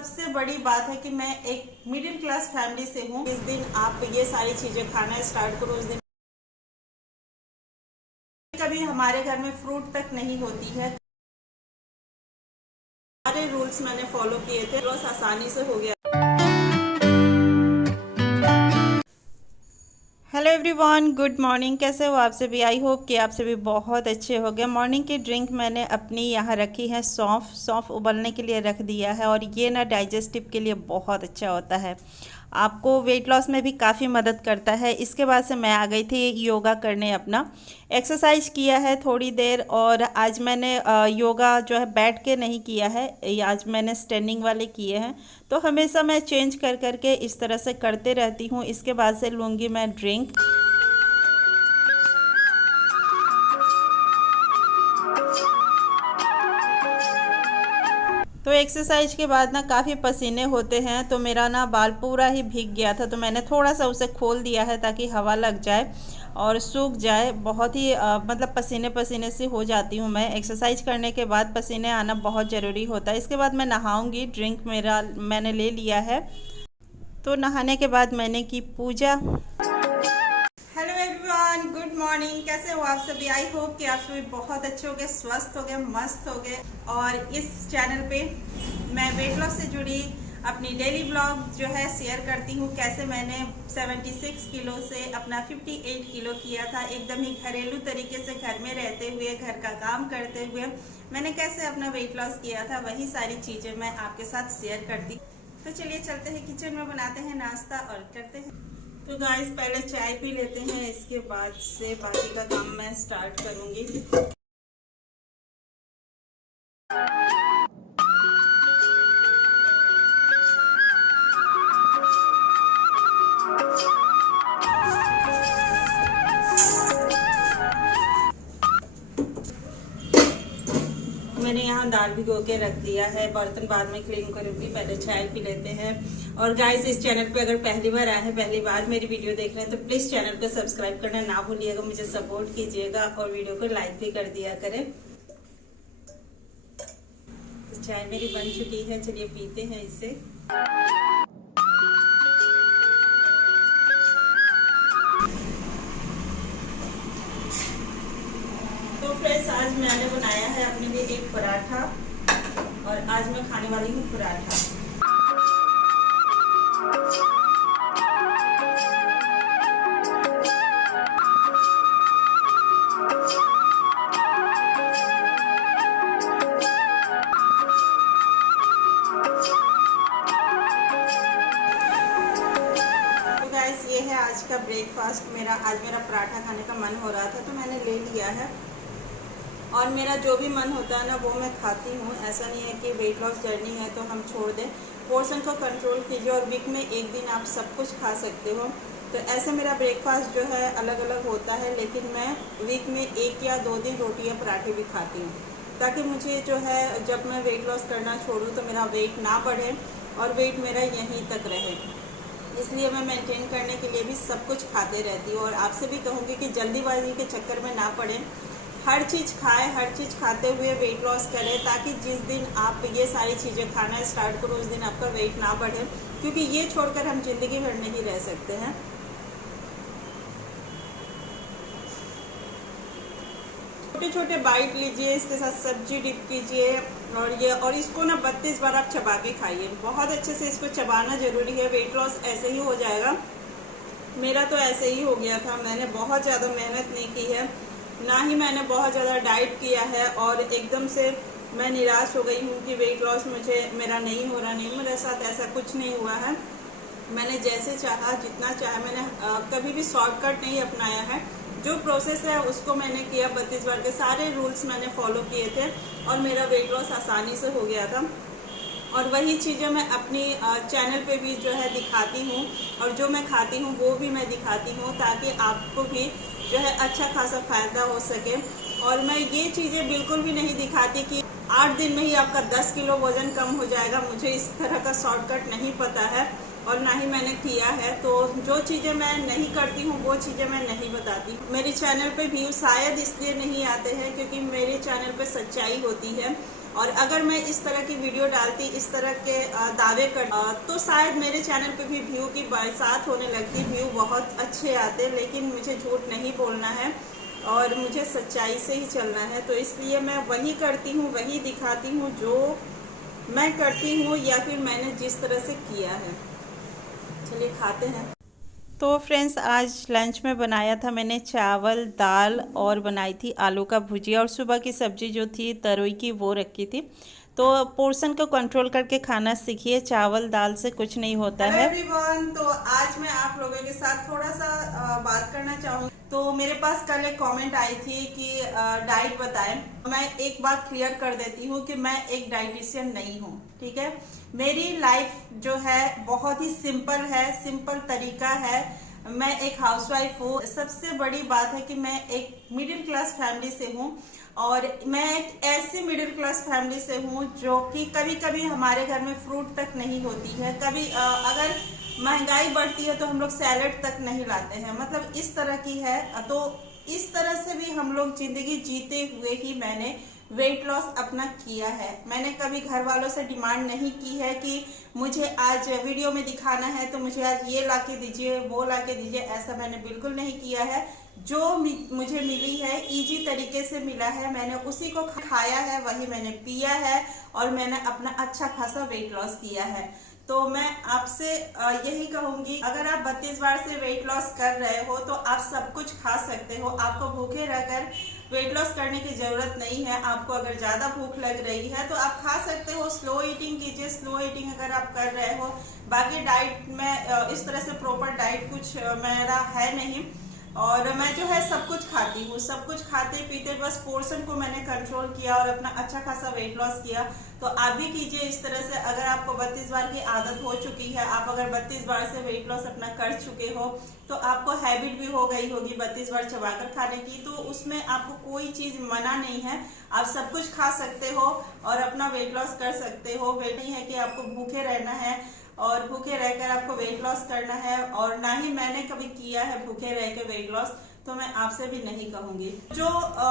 सबसे बड़ी बात है कि मैं एक मिडिल क्लास फैमिली से हूँ। जिस दिन आप ये सारी चीजें खाना स्टार्ट करो उस दिन कभी हमारे घर में फ्रूट तक नहीं होती है। सारे रूल्स मैंने फॉलो किए थे, रोज आसानी से हो गया। Hello everyone, good morning. कैसे हो आप सभी? आई होप कि आप सभी बहुत अच्छे हो गए। मॉर्निंग की ड्रिंक मैंने अपनी यहाँ रखी है सौंफ उबलने के लिए रख दिया है, और ये ना डाइजेस्टिव के लिए बहुत अच्छा होता है, आपको वेट लॉस में भी काफ़ी मदद करता है। इसके बाद से मैं आ गई थी योगा करने, अपना एक्सरसाइज किया है थोड़ी देर। और आज मैंने योगा जो है बैठ के नहीं किया है, आज मैंने स्टैंडिंग वाले किए हैं। तो हमेशा मैं चेंज कर करके इस तरह से करते रहती हूँ। इसके बाद से लूँगी मैं ड्रिंक। तो एक्सरसाइज के बाद ना काफ़ी पसीने होते हैं, तो मेरा ना बाल पूरा ही भीग गया था, तो मैंने थोड़ा सा उसे खोल दिया है ताकि हवा लग जाए और सूख जाए। बहुत ही मतलब पसीने पसीने से हो जाती हूँ मैं। एक्सरसाइज करने के बाद पसीने आना बहुत ज़रूरी होता है। इसके बाद मैं नहाऊंगी। ड्रिंक मैंने ले लिया है। तो नहाने के बाद मैंने की पूजा। Hello everyone, good morning. कैसे हो आप सभी? आई होप कि आप सभी बहुत अच्छे हो गए, स्वस्थ हो गए, मस्त हो गए। और इस चैनल पे मैं वेट लॉस से जुड़ी अपनी डेली ब्लॉग जो है शेयर करती हूँ। कैसे मैंने 76 किलो से अपना 58 किलो किया था, एकदम ही घरेलू तरीके से, घर में रहते हुए, घर का काम करते हुए मैंने कैसे अपना वेट लॉस किया था, वही सारी चीज़ें मैं आपके साथ शेयर करती। तो चलिए चलते हैं किचन में, बनाते हैं नाश्ता और करते हैं। तो गाइस पहले चाय पी लेते हैं, इसके बाद से बाकी का काम मैं स्टार्ट करूंगी। मैंने यहाँ दाल भिगो के रख दिया है, बर्तन बाद में क्लीन करूंगी, पहले चाय पी लेते हैं। और गाइस इस चैनल पे अगर पहली बार आए हैं, पहली बार मेरी वीडियो देख रहे हैं, तो प्लीज चैनल को सब्सक्राइब करना ना भूलिएगा, मुझे सपोर्ट कीजिएगा और वीडियो को लाइक भी कर दिया करें। तो चाय मेरी बन चुकी है, चलिए पीते हैं इसे। तो फ्रेंड्स, आज मैंने बनाया है अपने लिए एक पराठा, और आज मैं खाने वाली हूँ पराठा। तो गाइस ये है आज का ब्रेकफास्ट मेरा। आज मेरा पराठा खाने का मन हो रहा था, तो मैंने ले लिया है। और मेरा जो भी मन होता है ना, वो मैं खाती हूँ। ऐसा नहीं है कि वेट लॉस जर्नी है तो हम छोड़ दें। पोर्शन को कंट्रोल कीजिए, और वीक में एक दिन आप सब कुछ खा सकते हो। तो ऐसे मेरा ब्रेकफास्ट जो है अलग अलग होता है, लेकिन मैं वीक में 1 या 2 दिन रोटी या पराठे भी खाती हूँ, ताकि मुझे जो है जब मैं वेट लॉस करना छोड़ूँ तो मेरा वेट ना बढ़े और वेट मेरा यहीं तक रहे। इसलिए मैं मेंटेन करने के लिए भी सब कुछ खाते रहती हूँ। और आपसे भी कहूँगी कि जल्दीबाजी के चक्कर में ना पड़े, हर चीज़ खाएं, हर चीज़ खाते हुए वेट लॉस करें, ताकि जिस दिन आप ये सारी चीज़ें खाना स्टार्ट करो उस दिन आपका वेट ना बढ़े, क्योंकि ये छोड़कर हम जिंदगी भर नहीं रह सकते हैं। छोटे छोटे बाइट लीजिए, इसके साथ सब्जी डिप कीजिए, और इसको ना 32 बार आप चबा के खाइए। बहुत अच्छे से इसको चबाना जरूरी है, वेट लॉस ऐसे ही हो जाएगा। मेरा तो ऐसे ही हो गया था, मैंने बहुत ज़्यादा मेहनत नहीं की है, ना ही मैंने बहुत ज़्यादा डाइट किया है, और एकदम से मैं निराश हो गई हूँ कि वेट लॉस मेरा नहीं हो रहा। नहीं, मेरे साथ ऐसा कुछ नहीं हुआ है। मैंने जैसे चाहा, जितना चाहा, मैंने कभी भी शॉर्टकट नहीं अपनाया है। जो प्रोसेस है उसको मैंने किया, 32 बार के सारे रूल्स मैंने फॉलो किए थे, और मेरा वेट लॉस आसानी से हो गया था। और वही चीज़ें मैं अपनी चैनल पे भी जो है दिखाती हूँ, और जो मैं खाती हूँ वो भी मैं दिखाती हूँ, ताकि आपको भी जो है अच्छा खासा फ़ायदा हो सके। और मैं ये चीज़ें बिल्कुल भी नहीं दिखाती कि 8 दिन में ही आपका 10 किलो वज़न कम हो जाएगा। मुझे इस तरह का शॉर्टकट नहीं पता है, और ना ही मैंने किया है। तो जो चीज़ें मैं नहीं करती हूँ वो चीज़ें मैं नहीं बताती। मेरे चैनल पे व्यूज़ शायद इसलिए नहीं आते हैं क्योंकि मेरे चैनल पे सच्चाई होती है। और अगर मैं इस तरह की वीडियो डालती, इस तरह के दावे कर तो शायद मेरे चैनल पे भी व्यू की बरसात होने लगती, व्यू बहुत अच्छे आते। लेकिन मुझे झूठ नहीं बोलना है और मुझे सच्चाई से ही चलना है, तो इसलिए मैं वही करती हूँ, वही दिखाती हूँ जो मैं करती हूँ या फिर मैंने जिस तरह से किया है। चलिए खाते हैं। तो फ्रेंड्स, आज लंच में बनाया था मैंने चावल, दाल और बनाई थी आलू का भुजिया, और सुबह की सब्जी जो थी तरोई की वो रखी थी। तो पोर्शन को कंट्रोल करके खाना सीखिए, चावल दाल से कुछ नहीं होता है। एवरीवन, तो आज मैं आप लोगों के साथ थोड़ा सा बात करना चाहूँगी। तो मेरे पास कल एक कमेंट आई थी कि डाइट बताएं। मैं एक बात क्लियर कर देती हूँ कि मैं एक डाइटिशियन नहीं हूँ, ठीक है। मेरी लाइफ जो है बहुत ही सिंपल है, सिंपल तरीका है। मैं एक हाउसवाइफ हूँ। सबसे बड़ी बात है कि मैं एक मिडिल क्लास फैमिली से हूँ, और मैं एक ऐसी मिडिल क्लास फैमिली से हूँ जो कि कभी कभी हमारे घर में फ्रूट तक नहीं होती है। कभी अगर महंगाई बढ़ती है तो हम लोग सैलेड तक नहीं लाते हैं, मतलब इस तरह की है। तो इस तरह से भी हम लोग जिंदगी जीते हुए ही मैंने वेट लॉस अपना किया है। मैंने कभी घर वालों से डिमांड नहीं की है कि मुझे आज वीडियो में दिखाना है तो मुझे आज ये ला के दीजिए, वो ला के दीजिए, ऐसा मैंने बिल्कुल नहीं किया है। जो मुझे मिली है इजी तरीके से मिला है, मैंने उसी को खाया है, वही मैंने पिया है, और मैंने अपना अच्छा खासा वेट लॉस किया है। तो मैं आपसे यही कहूंगी, अगर आप 32 बार से वेट लॉस कर रहे हो तो आप सब कुछ खा सकते हो। आपको भूखे रहकर वेट लॉस करने की जरूरत नहीं है। आपको अगर ज्यादा भूख लग रही है तो आप खा सकते हो, स्लो ईटिंग कीजिए। स्लो ईटिंग अगर आप कर रहे हो, बाकी डाइट में इस तरह से प्रॉपर डाइट कुछ मेरा है नहीं, और मैं जो है सब कुछ खाती हूँ। सब कुछ खाते पीते बस पोर्शन को मैंने कंट्रोल किया और अपना अच्छा खासा वेट लॉस किया। तो आप भी कीजिए इस तरह से। अगर आपको 32 बार की आदत हो चुकी है, आप अगर 32 बार से वेट लॉस अपना कर चुके हो, तो आपको हैबिट भी हो गई होगी 32 बार चबाकर खाने की, तो उसमें आपको कोई चीज मना नहीं है। आप सब कुछ खा सकते हो और अपना वेट लॉस कर सकते हो। वेट नहीं है कि आपको भूखे रहना है और भूखे रहकर आपको वेट लॉस करना है, और ना ही मैंने कभी किया है भूखे रह के वेट लॉस, तो मैं आपसे भी नहीं कहूंगी। जो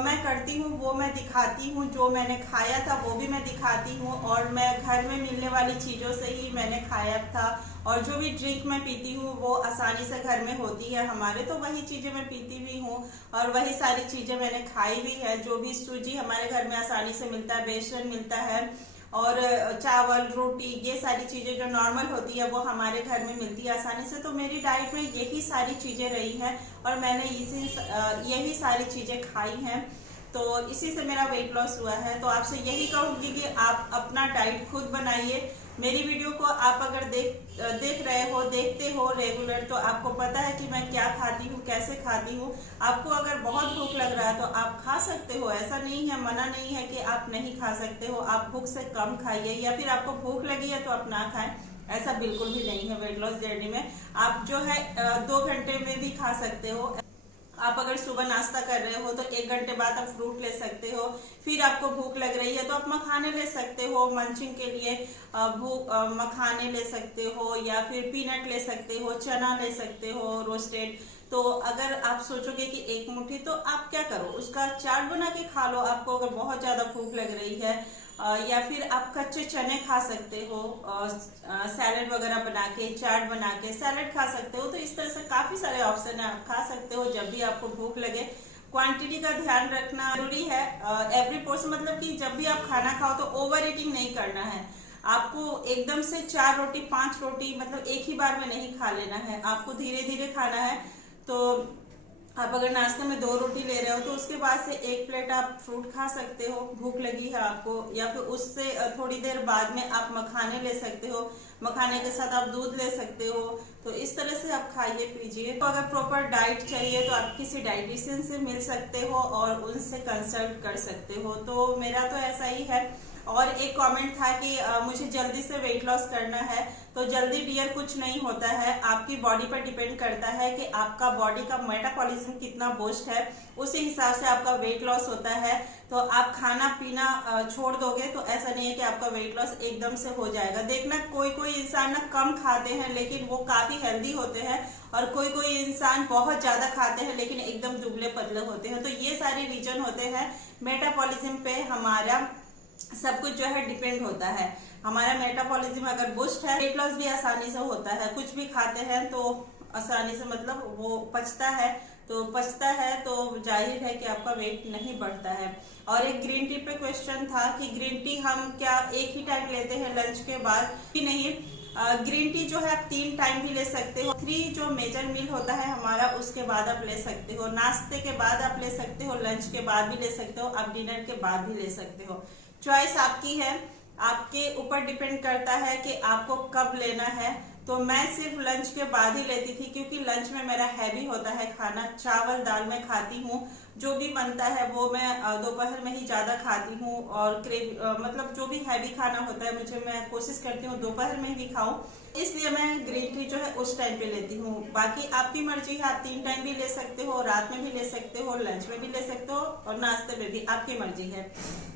मैं करती हूँ वो मैं दिखाती हूँ, जो मैंने खाया था वो भी मैं दिखाती हूँ, और मैं घर में मिलने वाली चीजों से ही मैंने खाया था। और जो भी ड्रिंक मैं पीती हूँ वो आसानी से घर में होती है हमारे, तो वही चीजें मैं पीती भी हूँ, और वही सारी चीजें मैंने खाई भी है। जो भी सूजी हमारे घर में आसानी से मिलता है, बेसन मिलता है, और चावल, रोटी, ये सारी चीजें जो नॉर्मल होती है वो हमारे घर में मिलती है आसानी से। तो मेरी डाइट में यही सारी चीजें रही हैं और मैंने यही सारी चीजें खाई हैं, तो इसी से मेरा वेट लॉस हुआ है। तो आपसे यही कहूंगी कि आप अपना डाइट खुद बनाइए। मेरी वीडियो को आप अगर देख रहे हो, देखते हो रेगुलर, तो आपको पता है कि मैं क्या खाती हूँ, कैसे खाती हूँ। आपको अगर बहुत भूख लग रहा है तो आप खा सकते हो, ऐसा नहीं है, मना नहीं है कि आप नहीं खा सकते हो। आप भूख से कम खाइए, या फिर आपको भूख लगी है तो आप ना खाएं, ऐसा बिल्कुल भी नहीं है। वेट लॉस जर्नी में आप जो है 2 घंटे में भी खा सकते हो। आप अगर सुबह नाश्ता कर रहे हो तो 1 घंटे बाद आप फ्रूट ले सकते हो। फिर आपको भूख लग रही है तो आप मखाने ले सकते हो, मंचिंग के लिए मखाने ले सकते हो, या फिर पीनट ले सकते हो, चना ले सकते हो रोस्टेड। तो अगर आप सोचोगे कि एक मुट्ठी, तो आप क्या करो, उसका चाट बना के खा लो। आपको अगर बहुत ज्यादा भूख लग रही है, या फिर आप कच्चे चने खा सकते हो, सैलेड वगैरह बना के, चाट बना के सैलेड खा सकते हो। तो इस तरह से काफी सारे ऑप्शन है, आप खा सकते हो जब भी आपको भूख लगे। क्वांटिटी का ध्यान रखना जरूरी है। एवरी पोर्शन, मतलब कि जब भी आप खाना खाओ तो ओवर ईटिंग नहीं करना है। आपको एकदम से 4 रोटी 5 रोटी मतलब एक ही बार में नहीं खा लेना है, आपको धीरे धीरे खाना है। तो आप अगर नाश्ते में 2 रोटी ले रहे हो तो उसके बाद से 1 प्लेट आप फ्रूट खा सकते हो, भूख लगी है आपको, या फिर उससे थोड़ी देर बाद में आप मखाने ले सकते हो, मखाने के साथ आप दूध ले सकते हो। तो इस तरह से आप खाइए पीजिए। तो अगर प्रॉपर डाइट चाहिए तो आप किसी डाइटिशियन से मिल सकते हो और उनसे कंसल्ट कर सकते हो। तो मेरा तो ऐसा ही है। और एक कमेंट था कि मुझे जल्दी से वेट लॉस करना है, तो जल्दी डियर कुछ नहीं होता है। आपकी बॉडी पर डिपेंड करता है कि आपका बॉडी का मेटाबॉलिज्म कितना बूस्ट है, उसी हिसाब से आपका वेट लॉस होता है। तो आप खाना पीना छोड़ दोगे तो ऐसा नहीं है कि आपका वेट लॉस एकदम से हो जाएगा। देखना, कोई कोई इंसान ना कम खाते हैं लेकिन वो काफी हेल्दी होते हैं, और कोई कोई इंसान बहुत ज्यादा खाते हैं लेकिन एकदम दुबले पतले होते हैं। तो ये सारे रीजन होते हैं मेटाबॉलिज्म पे हमारा सब कुछ जो है डिपेंड होता है। हमारा मेटाबॉलिज्म अगर बूस्ट है, वेट लॉस भी आसानी से होता है। कुछ भी खाते हैं तो आसानी से मतलब वो पचता है, तो जाहिर है कि आपका वेट नहीं बढ़ता है। और एक ग्रीन टी पे क्वेश्चन था कि ग्रीन टी हम क्या एक ही टाइम लेते हैं लंच के बाद? कि नहीं, ग्रीन टी जो है आप 3 टाइम भी ले सकते हो। 3 जो मेजर मील होता है हमारा, उसके बाद आप ले सकते हो। नाश्ते के बाद आप ले सकते हो, लंच के बाद भी ले सकते हो, आप डिनर के बाद भी ले सकते हो। चॉइस आपकी है, आपके ऊपर डिपेंड करता है कि आपको कब लेना है। तो मैं सिर्फ लंच के बाद ही लेती थी, क्योंकि लंच में मेरा हैवी होता है खाना। चावल दाल मैं खाती हूँ, जो भी बनता है वो मैं दोपहर में ही ज्यादा खाती हूँ। और मतलब जो भी हैवी खाना होता है मैं कोशिश करती हूँ दोपहर में ही खाऊं, इसलिए मैं ग्रीन टी जो है उस टाइम पे लेती हूँ। बाकी आपकी मर्जी है, आप 3 टाइम भी ले सकते हो, रात में भी ले सकते हो, लंच में भी ले सकते हो और नाश्ते में भी, आपकी मर्जी है।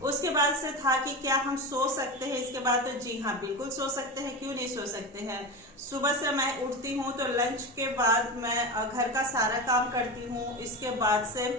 उसके बाद से था कि क्या हम सो सकते हैं इसके बाद? तो जी हाँ, बिल्कुल सो सकते हैं, क्यों नहीं सो सकते हैं। सुबह से मैं उठती हूँ तो लंच के बाद मैं घर का सारा काम करती हूँ, इसके बाद से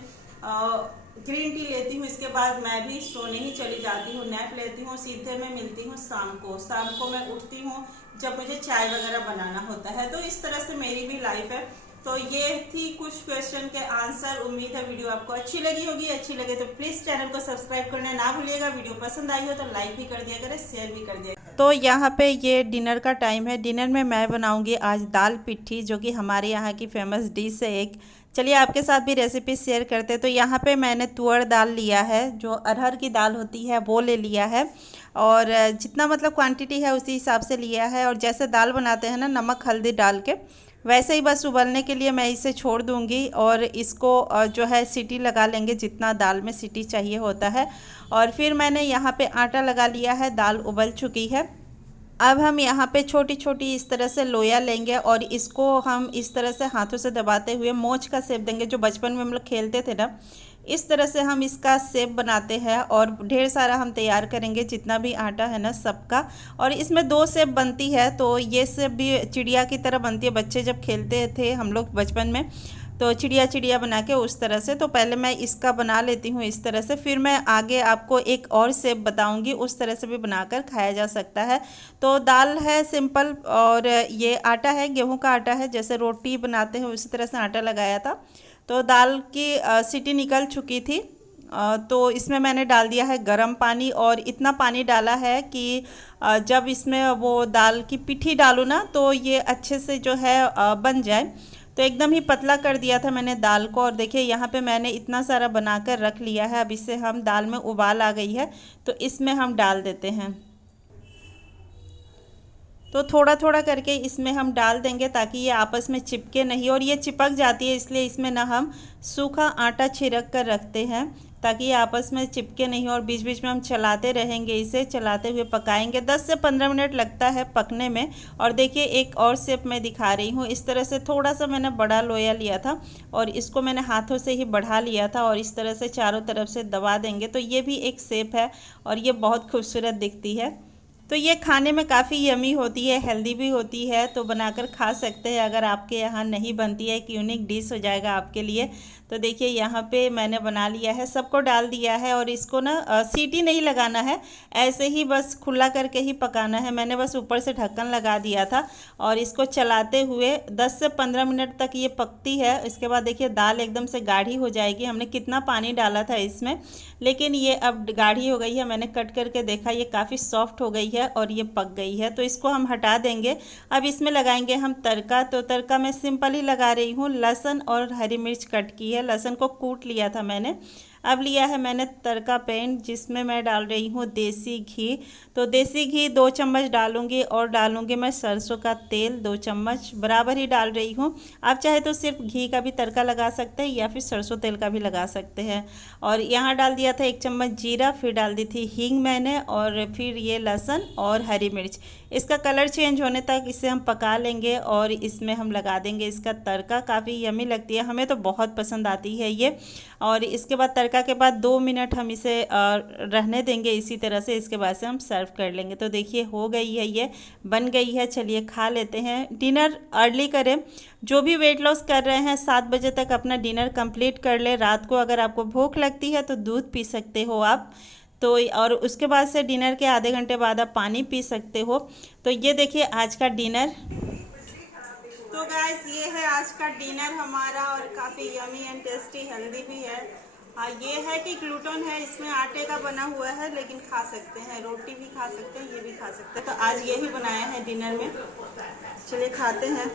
ग्रीन टी लेती हूँ, इसके बाद मैं भी सोने ही चली जाती हूँ, नैप लेती हूँ। सीधे मैं मिलती हूँ शाम को मैं उठती हूँ जब मुझे चाय वगैरह बनाना होता है। तो इस तरह से मेरी भी लाइफ है। तो ये थी कुछ क्वेश्चन के आंसर। उम्मीद है वीडियो आपको अच्छी लगी होगी। अच्छी लगे तो प्लीज चैनल को सब्सक्राइब करना ना भूलिएगा। वीडियो पसंद आई हो तो लाइक भी कर दिया करें, शेयर भी कर दिया। तो यहाँ पे ये डिनर का टाइम है। डिनर में मैं बनाऊंगी आज दाल पिट्ठी, जो कि हमारे यहाँ की फेमस डिश है एक। चलिए आपके साथ भी रेसिपी शेयर करते हैं। तो यहाँ पे मैंने तुअर दाल लिया है, जो अरहर की दाल होती है वो ले लिया है। और जितना मतलब क्वांटिटी है उसी हिसाब से लिया है। और जैसे दाल बनाते हैं ना नमक हल्दी डाल के, वैसे ही बस उबलने के लिए मैं इसे छोड़ दूंगी। और इसको जो है सीटी लगा लेंगे, जितना दाल में सीटी चाहिए होता है। और फिर मैंने यहाँ पे आटा लगा लिया है, दाल उबल चुकी है। अब हम यहाँ पे छोटी छोटी इस तरह से लोया लेंगे और इसको हम इस तरह से हाथों से दबाते हुए मोच का शेप देंगे। जो बचपन में हम लोग खेलते थे ना, इस तरह से हम इसका शेप बनाते हैं। और ढेर सारा हम तैयार करेंगे, जितना भी आटा है ना सबका। और इसमें 2 शेप बनती है। तो ये शेप भी चिड़िया की तरह बनती है। बच्चे जब खेलते थे हम लोग बचपन में, तो चिड़िया चिड़िया बना के उस तरह से। तो पहले मैं इसका बना लेती हूँ इस तरह से, फिर मैं आगे आपको एक और शेप बताऊँगी, उस तरह से भी बनाकर खाया जा सकता है। तो दाल है सिंपल, और ये आटा है गेहूं का आटा है, जैसे रोटी बनाते हैं उसी तरह से आटा लगाया था। तो दाल की सीटी निकल चुकी थी। तो इसमें मैंने डाल दिया है गरम पानी। और इतना पानी डाला है कि जब इसमें वो दाल की पिट्ठी डालूँ ना, तो ये अच्छे से जो है बन जाए। तो एकदम ही पतला कर दिया था मैंने दाल को। और देखिए यहाँ पे मैंने इतना सारा बनाकर रख लिया है। अब इससे हम दाल में उबाल आ गई है तो इसमें हम डाल देते हैं। तो थोड़ा थोड़ा करके इसमें हम डाल देंगे, ताकि ये आपस में चिपके नहीं। और ये चिपक जाती है, इसलिए इसमें ना हम सूखा आटा छिड़क कर रखते हैं, ताकि ये आपस में चिपके नहीं। और बीच बीच में हम चलाते रहेंगे, इसे चलाते हुए पकाएंगे। 10 से 15 मिनट लगता है पकने में। और देखिए एक और शेप मैं दिखा रही हूँ। इस तरह से थोड़ा सा मैंने बड़ा लोया लिया था और इसको मैंने हाथों से ही बढ़ा लिया था। और इस तरह से चारों तरफ से दबा देंगे, तो ये भी एक शेप है और ये बहुत खूबसूरत दिखती है। तो ये खाने में काफ़ी यमी होती है, हेल्दी भी होती है। तो बनाकर खा सकते हैं। अगर आपके यहाँ नहीं बनती है, एक यूनिक डिश हो जाएगा आपके लिए। तो देखिए यहाँ पे मैंने बना लिया है, सबको डाल दिया है। और इसको ना सीटी नहीं लगाना है, ऐसे ही बस खुला करके ही पकाना है। मैंने बस ऊपर से ढक्कन लगा दिया था और इसको चलाते हुए 10 से 15 मिनट तक ये पकती है। इसके बाद देखिए दाल एकदम से गाढ़ी हो जाएगी। हमने कितना पानी डाला था इसमें, लेकिन ये अब गाढ़ी हो गई है। मैंने कट करके देखा, ये काफ़ी सॉफ्ट हो गई है और ये पक गई है। तो इसको हम हटा देंगे। अब इसमें लगाएंगे हम तड़का। तो तड़का मैं सिंपल ही लगा रही हूँ। लहसुन और हरी मिर्च कट की है, लहसुन को कूट लिया था मैंने। अब लिया है मैंने तड़का पैन, जिसमें मैं डाल रही हूँ देसी घी। तो देसी घी 2 चम्मच डालूंगी। और डालूंगी मैं सरसों का तेल 2 चम्मच बराबर ही डाल रही हूँ। आप चाहे तो सिर्फ घी का भी तड़का लगा सकते हैं या फिर सरसों तेल का भी लगा सकते हैं। और यहाँ डाल दिया था 1 चम्मच जीरा, फिर डाल दी थी हींग मैंने, और फिर ये लहसुन और हरी मिर्च। इसका कलर चेंज होने तक इसे हम पका लेंगे और इसमें हम लगा देंगे इसका तड़का। काफ़ी यमी लगती है, हमें तो बहुत पसंद आती है ये। और इसके बाद तड़का के बाद 2 मिनट हम इसे रहने देंगे इसी तरह से। इसके बाद से हम सर्व कर लेंगे। तो देखिए हो गई है, ये बन गई है। चलिए खा लेते हैं। डिनर अर्ली करें, जो भी वेट लॉस कर रहे हैं 7 बजे तक अपना डिनर कंप्लीट कर ले। रात को अगर आपको भूख लगती है तो दूध पी सकते हो आप। तो और उसके बाद से डिनर के आधे घंटे बाद आप पानी पी सकते हो। तो ये देखिए आज का डिनर। तो गाइस ये है आज का डिनर हमारा, और काफ़ी यमी एंड टेस्टी, हेल्दी भी है। हाँ ये है कि ग्लूटेन है इसमें, आटे का बना हुआ है, लेकिन खा सकते हैं, रोटी भी खा सकते हैं, ये भी खा सकते हैं। तो आज यही बनाया है डिनर में, चलिए खाते हैं।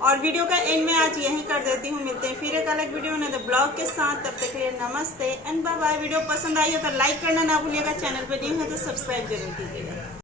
और वीडियो का एंड में आज यही कर देती हूँ। मिलते हैं फिर एक अलग वीडियो में तो ब्लॉग के साथ, तब तक के लिए नमस्ते एंड बाय बाय। वीडियो पसंद आई हो तो लाइक करना ना भूलिएगा, चैनल पर न्यू है तो सब्सक्राइब जरूर कीजिएगा।